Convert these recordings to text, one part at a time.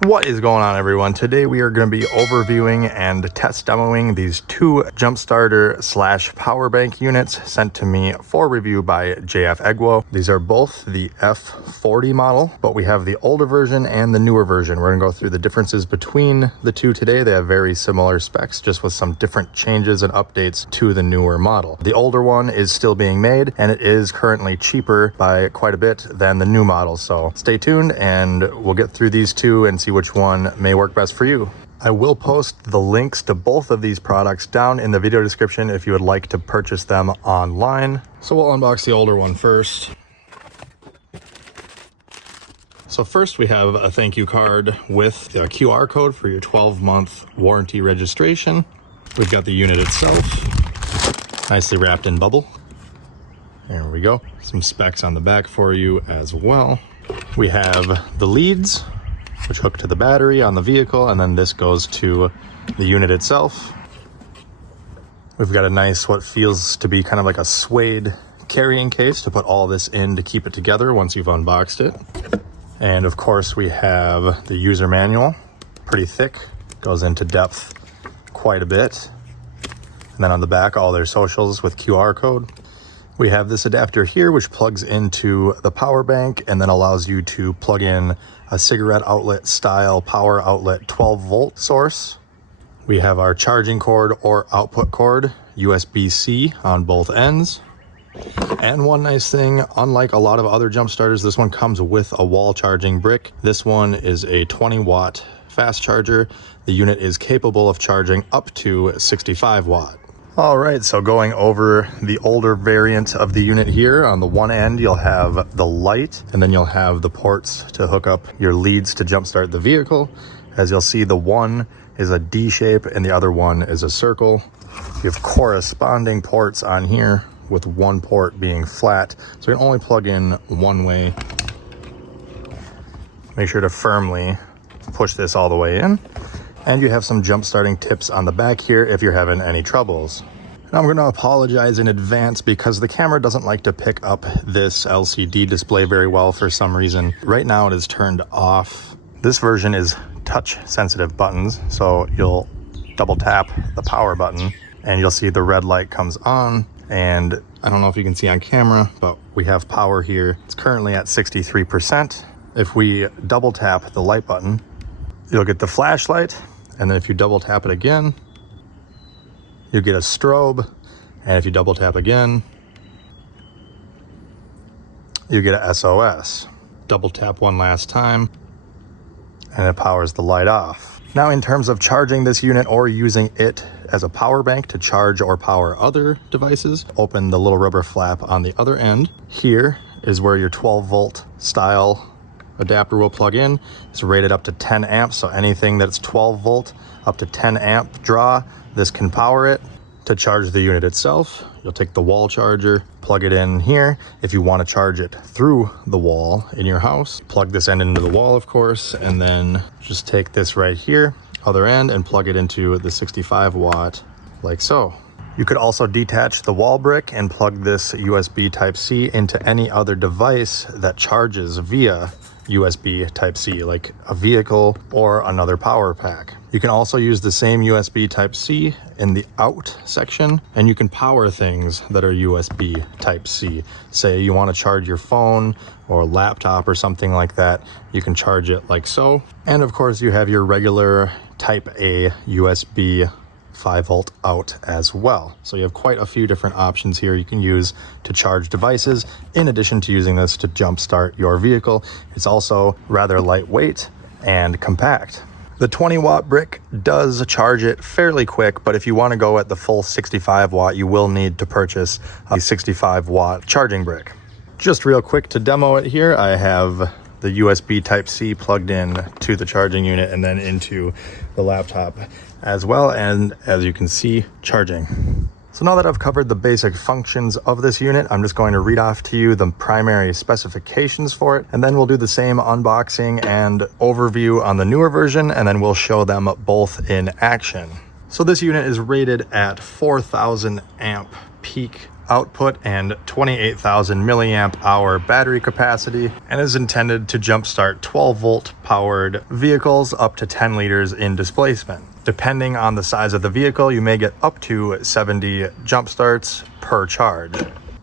What is going on, everyone? Today we are going to be overviewing and test demoing these two jump starter / power bank units sent to me for review by JFEGWO. These are both the F40 model, but we have the older version and the newer version. We're going to go through the differences between the two today. They have very similar specs, just with some different changes and updates to the newer model. The older one is still being made, and it is currently cheaper by quite a bit than the new model. So stay tuned and we'll get through these two and see which one may work best for you. I will post the links to both of these products down in the video description if you would like to purchase them online. So we'll unbox the older one first. So first we have a thank you card with a QR code for your 12-month warranty registration. We've got the unit itself, nicely wrapped in bubble. There we go. Some specs on the back for you as well. We have the leads, which hook to the battery on the vehicle, and then this goes to the unit itself. We've got a nice, what feels to be kind of like a suede carrying case to put all this in to keep it together once you've unboxed it. And of course we have the user manual, pretty thick, goes into depth quite a bit. And then on the back, all their socials with QR code. We have this adapter here, which plugs into the power bank and then allows you to plug in a cigarette outlet style power outlet 12-volt source. We have our charging cord or output cord, USB-C on both ends. And one nice thing, unlike a lot of other jump starters, this one comes with a wall charging brick. This one is a 20-watt fast charger. The unit is capable of charging up to 65 watt. All right, so going over the older variant of the unit here, on the one end you'll have the light, and then you'll have the ports to hook up your leads to jumpstart the vehicle. As you'll see, the one is a D shape and the other one is a circle. You have corresponding ports on here, with one port being flat, so you can only plug in one way. Make sure to firmly push this all the way in. And you have some jump starting tips on the back here if you're having any troubles. And I'm going to apologize in advance because the camera doesn't like to pick up this LCD display very well for some reason. Right now it is turned off. This version is touch sensitive buttons, so you'll double tap the power button and you'll see the red light comes on. And I don't know if you can see on camera, but we have power here. It's currently at 63%. If we double tap the light button, you'll get the flashlight, and then if you double tap it again, you'll get a strobe, and if you double tap again, you get a SOS. Double tap one last time, and it powers the light off. Now, in terms of charging this unit or using it as a power bank to charge or power other devices, open the little rubber flap on the other end. Here is where your 12-volt style adapter will plug in. It's rated up to 10 amps, so anything that's 12 volt up to 10 amp draw, this can power it. To charge the unit itself, you'll take the wall charger, plug it in here. If you want to charge it through the wall in your house, plug this end into the wall, of course, and then just take this right here, other end, and plug it into the 65 watt like so. You could also detach the wall brick and plug this USB Type-C into any other device that charges via USB Type-C, like a vehicle or another power pack. You can also use the same USB Type-C in the out section, and you can power things that are USB Type-C. Say you want to charge your phone or laptop or something like that, you can charge it like so. And of course you have your regular Type-A USB 5-volt out as well. So you have quite a few different options here you can use to charge devices, in addition to using this to jumpstart your vehicle. It's also rather lightweight and compact. The 20-watt brick does charge it fairly quick, but if you want to go at the full 65 watt, you will need to purchase a 65-watt charging brick. Just real quick to demo it here, I have the USB Type-C plugged in to the charging unit and then into the laptop as well, and as you can see, charging. So now that I've covered the basic functions of this unit, I'm just going to read off to you the primary specifications for it, and then we'll do the same unboxing and overview on the newer version, and then we'll show them both in action. So this unit is rated at 4,000 amp peak output and 28,000 milliamp hour battery capacity, and is intended to jumpstart 12 volt powered vehicles up to 10 liters in displacement. Depending on the size of the vehicle, you may get up to 70 jump starts per charge.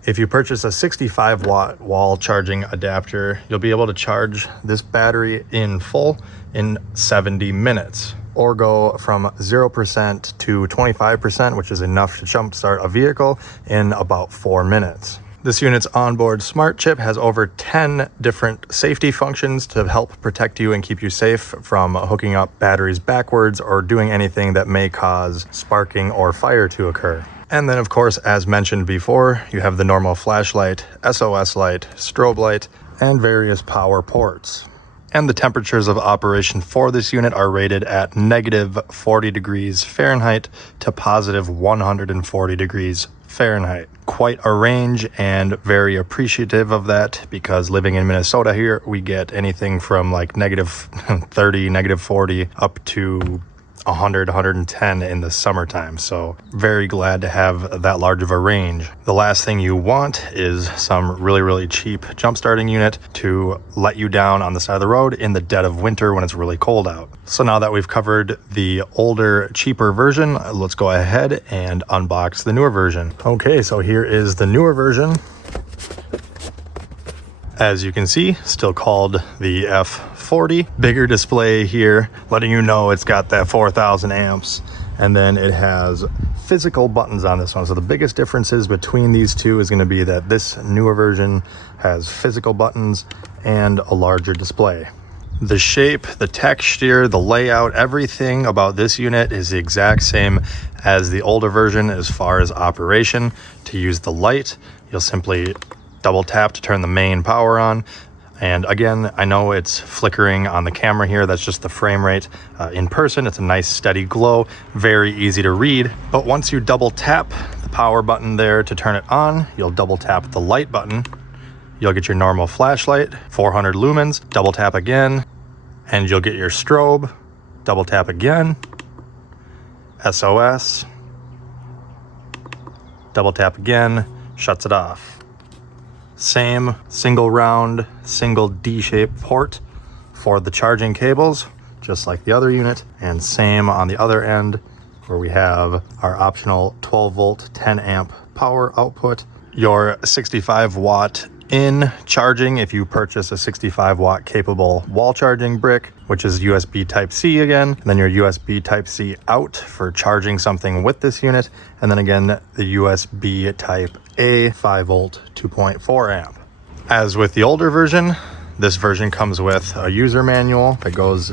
If you purchase a 65 watt wall charging adapter, you'll be able to charge this battery in full in 70 minutes, or go from 0% to 25%, which is enough to jumpstart a vehicle in about 4 minutes. This unit's onboard smart chip has over 10 different safety functions to help protect you and keep you safe from hooking up batteries backwards or doing anything that may cause sparking or fire to occur. And then, of course, as mentioned before, you have the normal flashlight, SOS light, strobe light, and various power ports. And the temperatures of operation for this unit are rated at negative 40 degrees Fahrenheit to positive 140 degrees Fahrenheit. Quite a range, and very appreciative of that, because living in Minnesota here, we get anything from like negative 30, negative 40 up to 100, 110 in the summertime. So very glad to have that large of a range. The last thing you want is some really cheap jump starting unit to let you down on the side of the road in the dead of winter when it's really cold out. So now that we've covered the older, cheaper version, let's go ahead and unbox the newer version. Okay, so here is the newer version. As you can see, still called the F40. Bigger display here, letting you know it's got that 4,000 amps. And then it has physical buttons on this one. So the biggest differences between these two is going to be that this newer version has physical buttons and a larger display. The shape, the texture, the layout, everything about this unit is the exact same as the older version as far as operation. To use the light, you'll simply double tap to turn the main power on. And again, I know it's flickering on the camera here. That's just the frame rate. In person, it's a nice steady glow, very easy to read. But once you double tap the power button there to turn it on, you'll double tap the light button. You'll get your normal flashlight, 400 lumens, double tap again, and you'll get your strobe, double tap again, SOS, double tap again, shuts it off. Same single round, single D-shaped port for the charging cables, just like the other unit, and same on the other end where we have our optional 12 volt, 10 amp power output. Your 65 watt in charging if you purchase a 65 watt capable wall charging brick, which is USB Type-C again, and then your USB Type-C out for charging something with this unit, and then again the USB Type-A 5 volt 2.4 amp. As with the older version, this version comes with a user manual that goes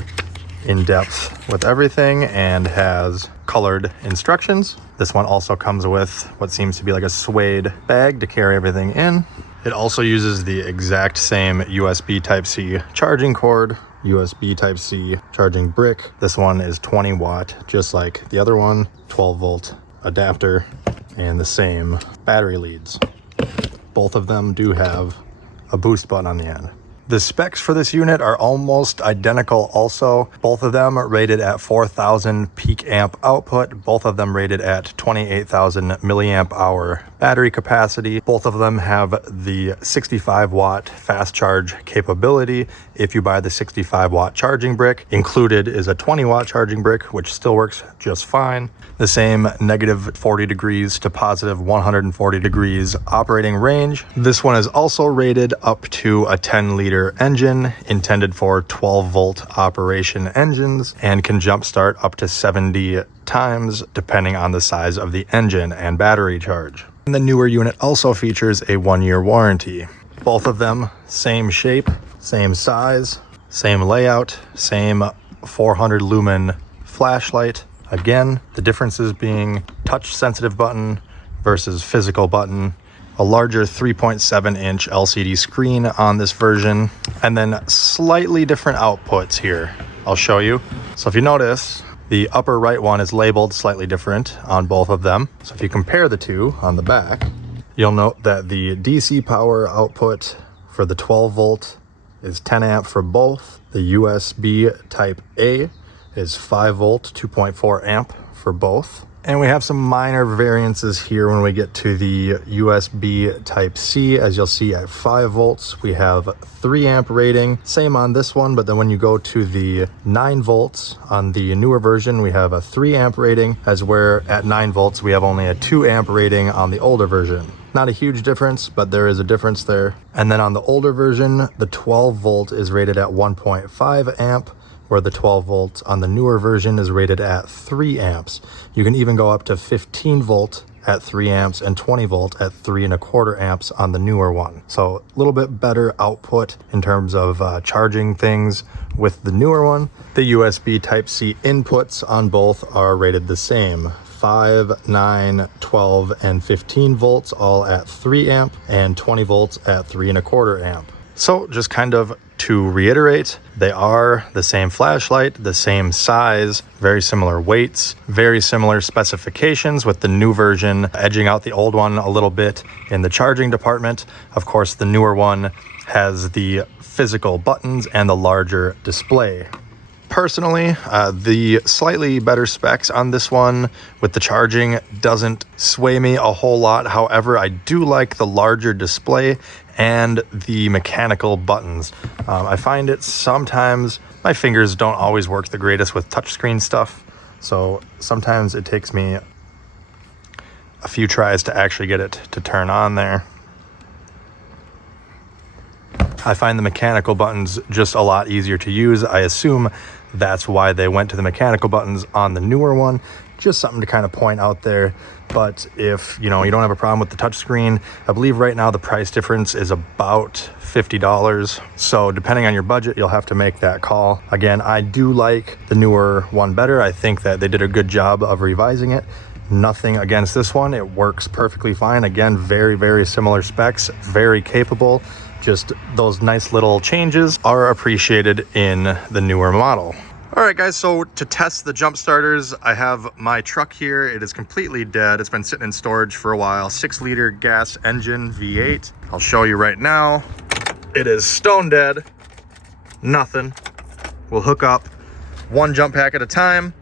in depth with everything and has colored instructions. This one also comes with what seems to be like a suede bag to carry everything in. It also uses the exact same USB Type-C charging cord, USB Type-C charging brick. This one is 20 watt, just like the other one, 12 volt adapter, and the same battery leads. Both of them do have a boost button on the end. The specs for this unit are almost identical also. Both of them are rated at 4,000 peak amp output. Both of them rated at 28,000 milliamp hour battery capacity. Both of them have the 65 watt fast charge capability. If you buy the 65 watt charging brick, included is a 20 watt charging brick, which still works just fine. The same negative 40 degrees to positive 140 degrees operating range. This one is also rated up to a 10 liter engine intended for 12 volt operation engines and can jumpstart up to 70 times depending on the size of the engine and battery charge. And the newer unit also features a 1-year warranty. Both of them same shape, same size, same layout, same 400 lumen flashlight. Again, the differences being touch sensitive button versus physical button, a larger 3.7 inch LCD screen on this version, and then slightly different outputs here. I'll show you. So if you notice, the upper right one is labeled slightly different on both of them. So if you compare the two on the back, you'll note that the DC power output for the 12 volt is 10 amp for both. The USB Type A is 5 volt 2.4 amp for both. And we have some minor variances here when we get to the USB Type-C. As you'll see at 5 volts, we have 3 amp rating. Same on this one, but then when you go to the 9 volts on the newer version, we have a 3 amp rating, as where at 9 volts, we have only a 2 amp rating on the older version. Not a huge difference, but there is a difference there. And then on the older version, the 12 volt is rated at 1.5 amp, where the 12 volt on the newer version is rated at 3 amps. You can even go up to 15 volt at 3 amps and 20 volt at 3.25 amps on the newer one. So a little bit better output in terms of charging things with the newer one. The USB Type-C inputs on both are rated the same. 5, 9, 12, and 15 volts, all at 3 amp, and 20 volts at 3.25 amp. So just kind of to reiterate, they are the same flashlight, the same size, very similar weights, very similar specifications, with the new version edging out the old one a little bit in the charging department. Of course, the newer one has the physical buttons and the larger display. Personally, the slightly better specs on this one with the charging doesn't sway me a whole lot. However, I do like the larger display and the mechanical buttons. I find it sometimes my fingers don't always work the greatest with touchscreen stuff, so sometimes it takes me a few tries to actually get it to turn on there. I find the mechanical buttons just a lot easier to use. I assume that's why they went to the mechanical buttons on the newer one. Just something to kind of point out there. But if you don't have a problem with the touchscreen, I believe right now the price difference is about $50. So depending on your budget, you'll have to make that call. Again, I do like the newer one better. I think that they did a good job of revising it. Nothing against this one. It works perfectly fine. Again, very, very similar specs, very capable. Just those nice little changes are appreciated in the newer model. All right, guys, so to test the jump starters, I have my truck here. It is completely dead. It's been sitting in storage for a while. 6-liter gas engine V8. I'll show you right now. It is stone dead. Nothing. We'll hook up one jump pack at a time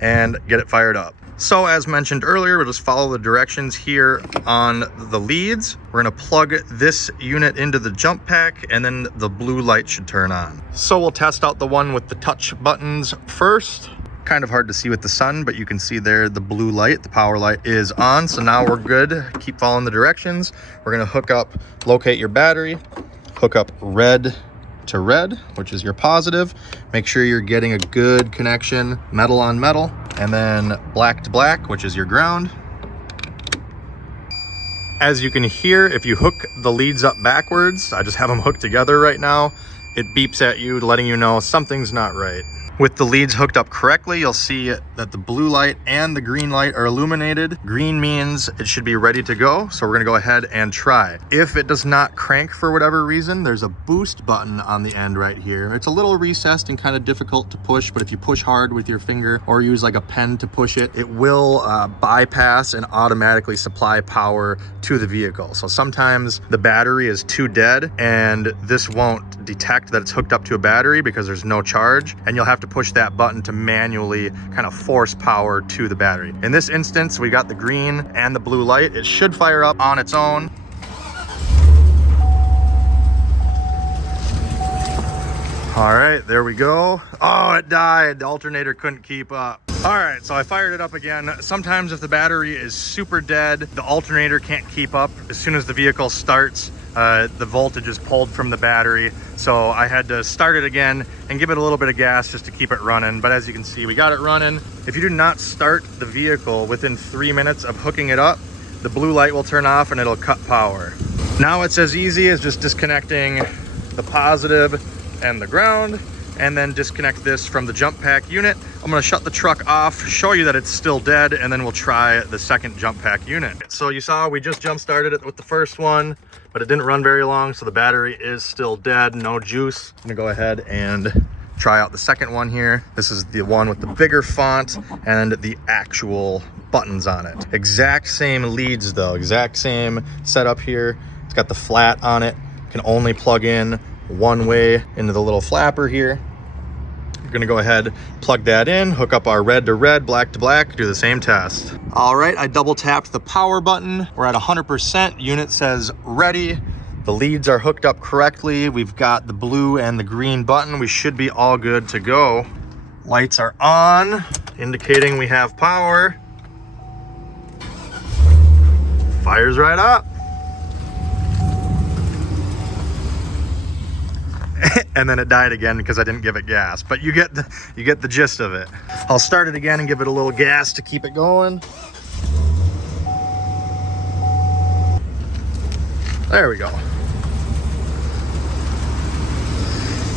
and get it fired up. So as mentioned earlier, we'll just follow the directions here on the leads. We're gonna plug this unit into the jump pack, and then the blue light should turn on. So we'll test out the one with the touch buttons first. Kind of hard to see with the sun, but you can see there the blue light, the power light is on. So now we're good. Keep following the directions. We're gonna hook up, locate your battery, hook up red to red, which is your positive. Make sure you're getting a good connection, metal on metal, and then black to black, which is your ground. As you can hear, if you hook the leads up backwards, I just have them hooked together right now, it beeps at you, letting you know something's not right. With the leads hooked up correctly, you'll see that the blue light and the green light are illuminated. Green means it should be ready to go, so we're gonna go ahead and try. If it does not crank for whatever reason, there's a boost button on the end right here. It's a little recessed and kind of difficult to push, but if you push hard with your finger or use like a pen to push it, it will bypass and automatically supply power to the vehicle. So sometimes the battery is too dead and this won't detect that it's hooked up to a battery because there's no charge, and you'll have to push that button to manually kind of force power to the battery. In this instance, we got the green and the blue light. It should fire up on its own. All right, there we go. Oh, it died. The alternator couldn't keep up. All right, so I fired it up again. Sometimes if the battery is super dead, the alternator can't keep up. As soon as the vehicle starts, the voltage is pulled from the battery. So I had to start it again and give it a little bit of gas just to keep it running. But as you can see, we got it running. If you do not start the vehicle within 3 minutes of hooking it up, the blue light will turn off and it'll cut power. Now it's as easy as just disconnecting the positive and the ground, and then disconnect this from the jump pack unit. I'm gonna shut the truck off, show you that it's still dead, and then we'll try the second jump pack unit. So you saw we just jump started it with the first one, but it didn't run very long, so the battery is still dead, no juice. I'm gonna go ahead and try out the second one here. This is the one with the bigger font and the actual buttons on it. Exact same leads though, exact same setup here. It's got the flat on it, can only plug in one way into the little flapper here. We're gonna go ahead, plug that in, hook up our red to red, black to black, do the same test. All right, I double tapped the power button. We're at 100%, unit says ready. The leads are hooked up correctly. We've got the blue and the green button. We should be all good to go. Lights are on, indicating we have power. Fires right up. And then it died again because I didn't give it gas, but you get the gist of it. I'll start it again and give it a little gas to keep it going. There we go.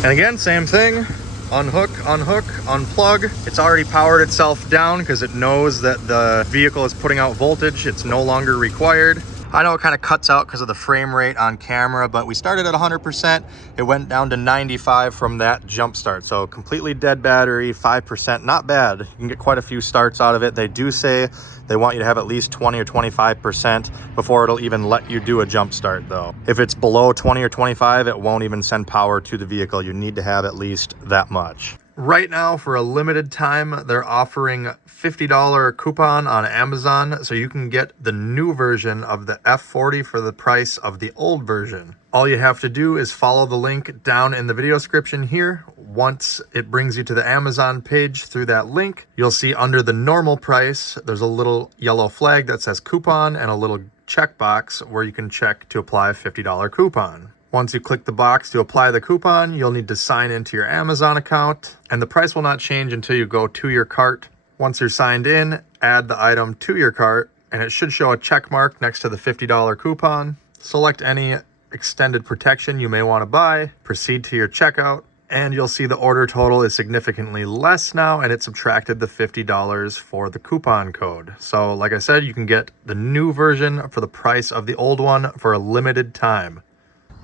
And again, same thing. Unhook, unhook, unplug. It's already powered itself down because it knows that the vehicle is putting out voltage. It's no longer required. I know it kind of cuts out because of the frame rate on camera, but we started at 100%. It went down to 95 from that jump start. So completely dead battery, 5%, not bad. You can get quite a few starts out of it. They do say they want you to have at least 20 or 25% before it'll even let you do a jump start though. If it's below 20 or 25, it won't even send power to the vehicle. You need to have at least that much. Right now, for a limited time, they're offering $50 coupon on Amazon, so you can get the new version of the F40 for the price of the old version. All you have to do is follow the link down in the video description here. Once it brings you to the Amazon page through that link, you'll see under the normal price, there's a little yellow flag that says coupon and a little checkbox where you can check to apply a $50 coupon. Once you click the box to apply the coupon, you'll need to sign into your Amazon account, and the price will not change until you go to your cart. Once you're signed in, add the item to your cart, and it should show a check mark next to the $50 coupon. Select any extended protection you may want to buy, proceed to your checkout, and you'll see the order total is significantly less now, and it subtracted the $50 for the coupon code. So like I said, you can get the new version for the price of the old one for a limited time.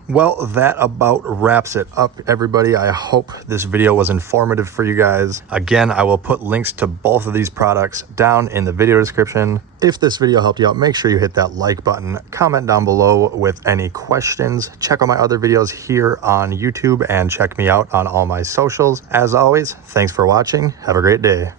Well, that about wraps it up, everybody. I hope this video was informative for you guys. Again, I will put links to both of these products down in the video description. If this video helped you out, make sure you hit that like button, comment down below with any questions, check out my other videos here on YouTube, and check me out on all my socials. As always, thanks for watching. Have a great day.